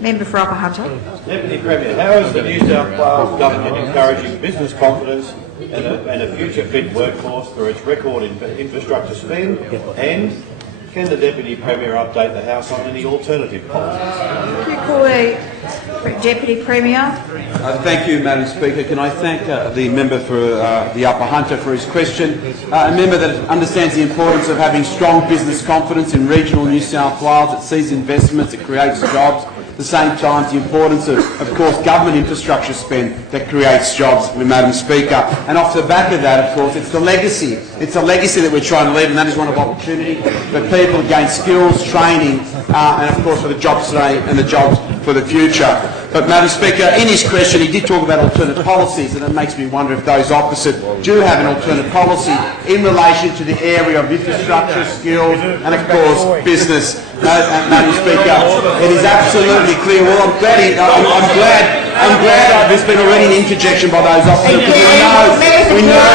Member for Upper Hunter. Deputy Premier, how is the New South Wales Government encouraging business confidence and a future-fit workforce through its record infrastructure spend? And can the Deputy Premier update the House on any alternative policies? Could you call a Deputy Premier? Thank you, Madam Speaker. Can I thank the member for the Upper Hunter for his question? A member that understands the importance of having strong business confidence in regional New South Wales. It sees investments, it creates jobs. At the same time, the importance of course, government infrastructure spend that creates jobs, Madam Speaker. And off the back of that, of course, it's the legacy. It's a legacy that we're trying to leave, and that is one of opportunity for people to gain skills, training, and of course for the jobs today and the jobs for the future. But, Madam Speaker, in his question, he did talk about alternate policies, and it makes me wonder if those opposite do have an alternate policy in relation to the area of infrastructure, skills, and of course business. Madam Speaker, it is absolutely clear. Well, I'm glad there's been already an interjection by those opposite, because we know,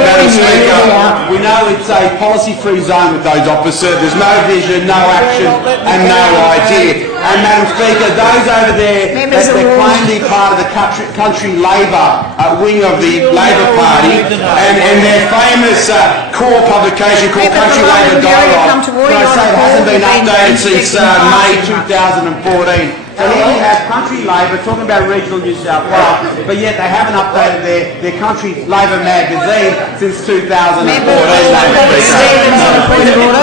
Madam Speaker, we know it's a policy-free zone with those opposite. There's no vision, no action, and no idea. And Madam Speaker, those over there that claim to be part of the country Labor wing of the Labor Party, and their famous core publication called Country Labor Dialogue, can I say it hasn't been updated since May 2014. So here we have Country Labor talking about regional New South Wales, but yet they haven't updated their Country Labor magazine since 2014.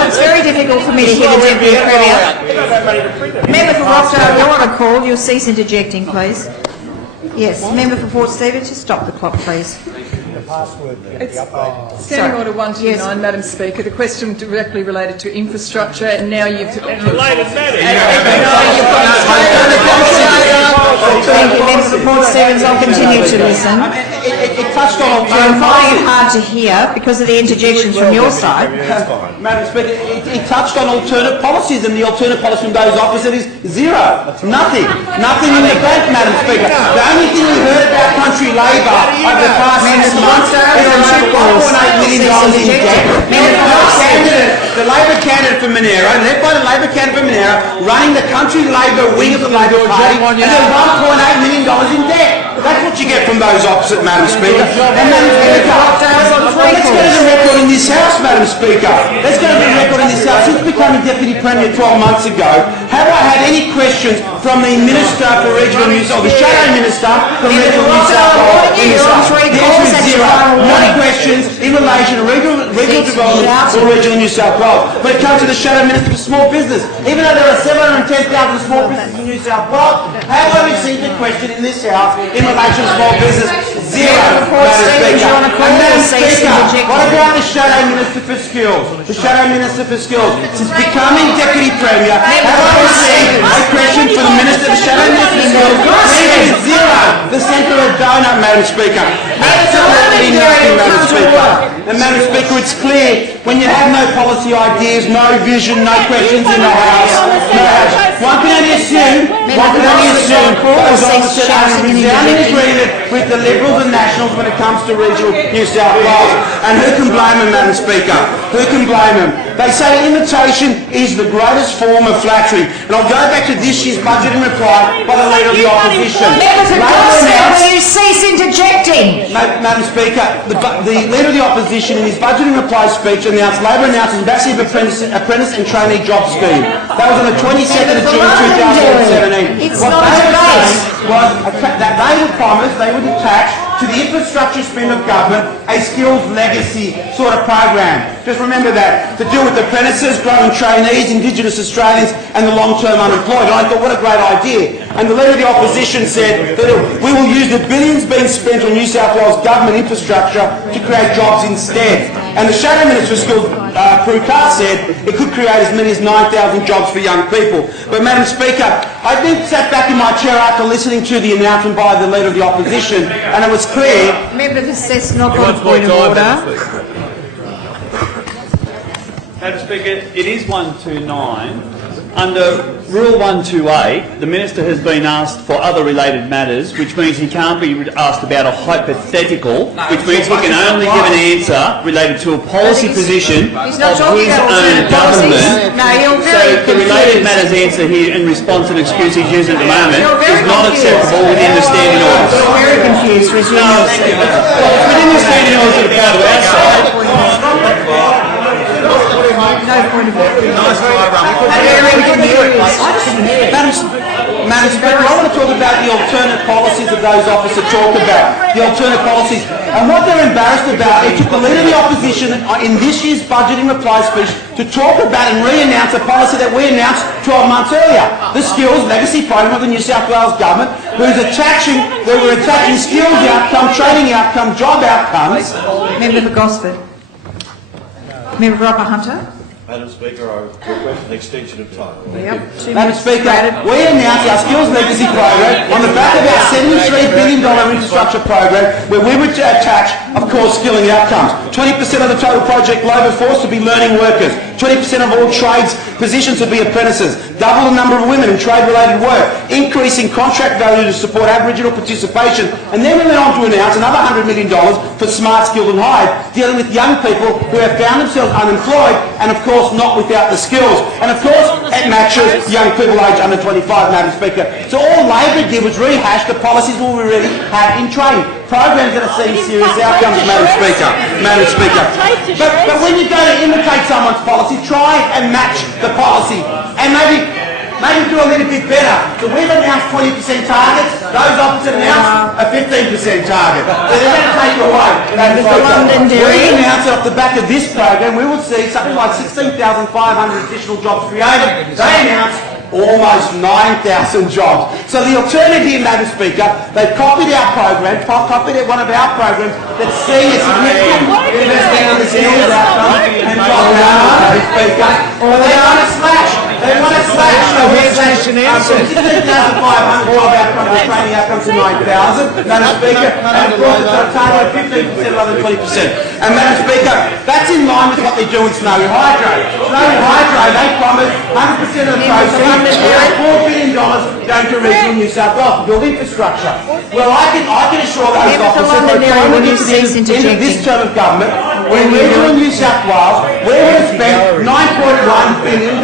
It's very difficult for me to hear the Deputy Premier. Member for Rockdale, you're on a call. You'll cease interjecting, please. Yes, member for Port Stephens, just stop the clock, please. It's Standing Order 129, yes. Madam Speaker. The question directly related to infrastructure, and now you've... Thank you, member for Port Stephens. I'll continue to listen. It touched on I'm finding it hard to hear because of the interjections from your side. Madam Speaker, it touched on alternate policies, and the alternate policy from those opposite is zero. Nothing. Nothing in the bank, Madam Speaker. The only thing we heard about Country Labor over the past 6 months is $2.8 million in debt. The Labor candidate for Monero, led by the Labor candidate for Monero, running the Country Labor wing of the Labor Party, and they're $1.8 million in debt. That's what you get from those opposite, Madam Speaker. And Madam Speaker, let's go to the record in this House, Madam Speaker. Let's go to the record in this House. Since becoming Deputy Premier 12 months ago, have I had any questions from the Minister for Regional New South Wales, the Shadow Minister for Regional New South Wales? The answer is zero. No questions in relation to regional development or Regional New South Wales. When it comes to the Shadow Minister for Small Business, even though there are 710,000 small businesses in New South Wales, have I received a question in this House in relation to small business? Zero, Madam Speaker. What about the Shadow Minister for Skills? The Shadow Minister for Skills. Since becoming Deputy Premier, have I received a question for the Minister, the Shadow Minister for Skills? Zero. The centre of donut, Madam Speaker. Absolutely nothing, Madam Speaker. And Madam Speaker, it's clear when you have no policy ideas, no vision, no questions in the House, one can only assume those opposite are in resounding agreement with the Liberals and Nationals when it comes to regional New South Wales. And who can blame them, Madam Speaker? Who can blame them? They say imitation is the greatest form of flattery. And I'll go back to this year's budget and reply by the Leader of the Opposition. Will you cease interjecting? Madam Speaker, the Leader of the Opposition in his budget and reply speech announced Labor announced its massive apprentice and trainee job scheme. That was on the 22nd of June 2017. It's not a debate. Was that they would promise, they would attach to the infrastructure spend of government a skills legacy sort of program. Just remember that, to do with apprentices, growing trainees, Indigenous Australians and the long-term unemployed. And I thought, what a great idea. And the Leader of the Opposition said that we will use the billions being spent on New South Wales government infrastructure to create jobs instead. And the Shadow Minister for Skills, Prukar, said it could create as many as 9,000 jobs for young people. But Madam Speaker, I then sat back in my chair after listening to the announcement by the Leader of the Opposition, and it was clear... Member for Cessnock on point of order. Madam Speaker, it is 129. Under Rule 128, the Minister has been asked for other related matters, which means he can't be asked about a hypothetical, which means he can only give an answer related to a policy position He's not of talking his about own alternate policies. government. No, you're So very the related confused. matters answer here in response to an excuse he's using at the moment You're very is not confused. acceptable within the standing orders. You're very confused. Resume your seat. Within the standing orders that are part of our side, No point of view. Very confused. Madam Speaker, I want to talk about the alternate policies that those officers talk about. The alternate policies. And what they're embarrassed about, they took the leader of the opposition in this year's budgeting reply speech to talk about and re-announce a policy that we announced 12 months earlier. The Skills Legacy Program of the New South Wales Government, where we're attaching skills outcome, training outcome, job outcomes. Member for Gosford. Member for Upper Hunter. Madam Speaker, I request an extension of time. Yep. 2 Madam minutes Speaker, granted. we announced our Skills Legacy Program on the back of our $73 billion infrastructure program, where we would attach, of course, skilling outcomes. 20% of the total project labour force to be learning workers. 20% of all trades positions to be apprentices. Double the number of women in trade-related work. Increasing contract value to support Aboriginal participation. And then we went on to announce another $100 million for Smart, Skilled and Hired, dealing with young people who have found themselves unemployed and, of course, not without the skills. And, of course, it matches young people aged under 25, Madam Speaker. So all Labor did was rehash the policies we already had in training. Programs that are seeing serious outcomes, Madam Speaker. Madam Speaker. But when you go to imitate someone's policy, try and match the policy. And maybe do a little bit better. So we've announced 20% targets. Those officers announced a 15% target. So they're going to take away. We announced off the back of this program, we would see something like 16,500 additional jobs created. They announced almost 9,000 jobs. So the alternative here, Madam Speaker, they've copied our program, copied one of our programs that's seeing a significant investment in the skills outcome and job outcome, Madam Speaker. But they want to slash. They want to slash. So we're slashing 16,500 job outcomes and training outcomes to 9,000, Madam Speaker. And of course, it's a target of 15% rather than 20%. And Madam Speaker, that's in line with what they do in Snowy Hydro. Snowy Hydro, they promised 100% of the proceeds, $4 billion going to regional New South Wales to build infrastructure. Well, I can assure those officers that by the end of this term of government, when regional New South Wales, we would have spent $9.1 billion.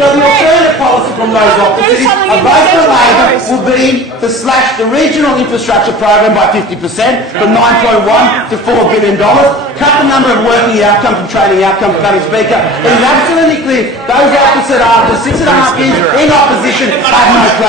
So the alternative policy from those officers is a vote for Labor will be to slash the regional infrastructure program by 50% from 9.1 to $4 billion, cut the number of working outcomes and training outcomes, Madam Speaker. It is absolutely clear those officers after 6.5 years in opposition have no plan.